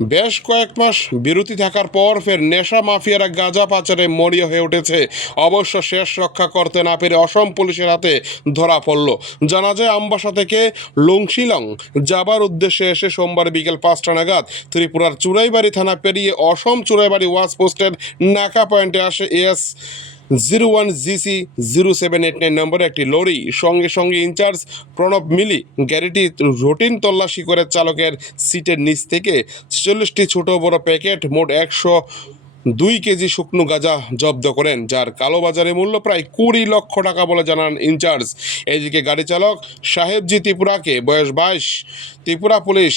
বেশ কয়েক মাস বিরতি থাকার পর ফের নেশা মাফিয়ারা গাঁজা পাচারে মরিয়া হয়ে উঠেছে। অবশ্য শেষ রক্ষা করতে না পেরে অসম পুলিশের হাতে ধরা পড়ল। জানা যায়, আমবাসা থেকে লংশিলং যাবার উদ্দেশ্যে এসে সোমবার বিকেল পাঁচটা নাগাদ ত্রিপুরার চুরাইবাড়ি থানা পেরিয়ে অসম চুরাইবাড়ি ওয়াচ পোস্টের নাকা পয়েন্টে আসে S zero one G C zero seven eight nine নম্বরে একটি লরি, সঙ্গে সঙ্গে ইনচার্জ প্রণব মিলি গাড়িটি রুটিন তল্লাশি করে চালকের সিটের নিচ থেকে ছেচল্লিশটি ছোট বড় প্যাকেট মোট একশো দুই কেজি শুকনো গাঁজা জব্দ করেন, যার কালোবাজারে মূল্য প্রায় কুড়ি লক্ষ টাকা বলে জানান ইনচার্জ। এদিকে গাড়ি চালক সাহেবজি ত্রিপুরাকে বয়স বাইশ, ত্রিপুরা পুলিশ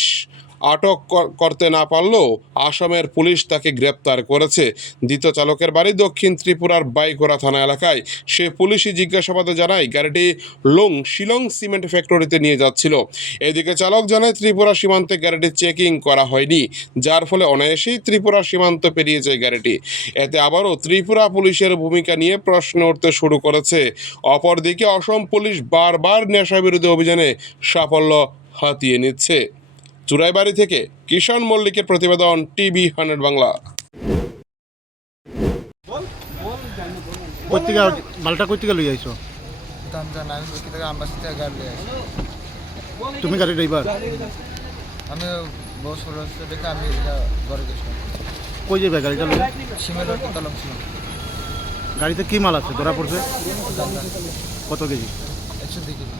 আটক করতে না পারলেও আসামের পুলিশ তাকে গ্রেপ্তার করেছে। দ্বিতীয় চালকের বাড়ি দক্ষিণ ত্রিপুরার বাইকোরা থানা এলাকায়। সে পুলিশি জিজ্ঞাসাবাদে জানায়, গাড়িটি লং শিলং সিমেন্ট ফ্যাক্টরিতে নিয়ে যাচ্ছিল। এদিকে চালক জানায়, ত্রিপুরা সীমান্তে গাড়িটি চেকিং করা হয়নি, যার ফলে অনায়াসেই ত্রিপুরা সীমান্ত পেরিয়ে যায় গাড়িটি। এতে আবারও ত্রিপুরা পুলিশের ভূমিকা নিয়ে প্রশ্ন উঠতে শুরু করেছে। অপরদিকে অসম পুলিশ বারবার নেশা বিরোধী অভিযানে সাফল্য হাতিয়ে নিচ্ছে। চুরাইবাড়ি থেকে কিষাণ মল্লিকের প্রতিবেদন টিভি হান্ড্রেড বাংলা। কর্তিকা মালটা কর্তিকা লই আইছো? তুমি গাড়ি ড্রাইভার? আমি বউ ষোলো দেখে আমি ঘরে গেছিলাম কই যাবে গাড়িটা লই? সিমের লড়কে তলম ছিল গাড়িতে কি মাল আছে? ধরা পড়ছে? কত কেজি? একশো দুই কেজি।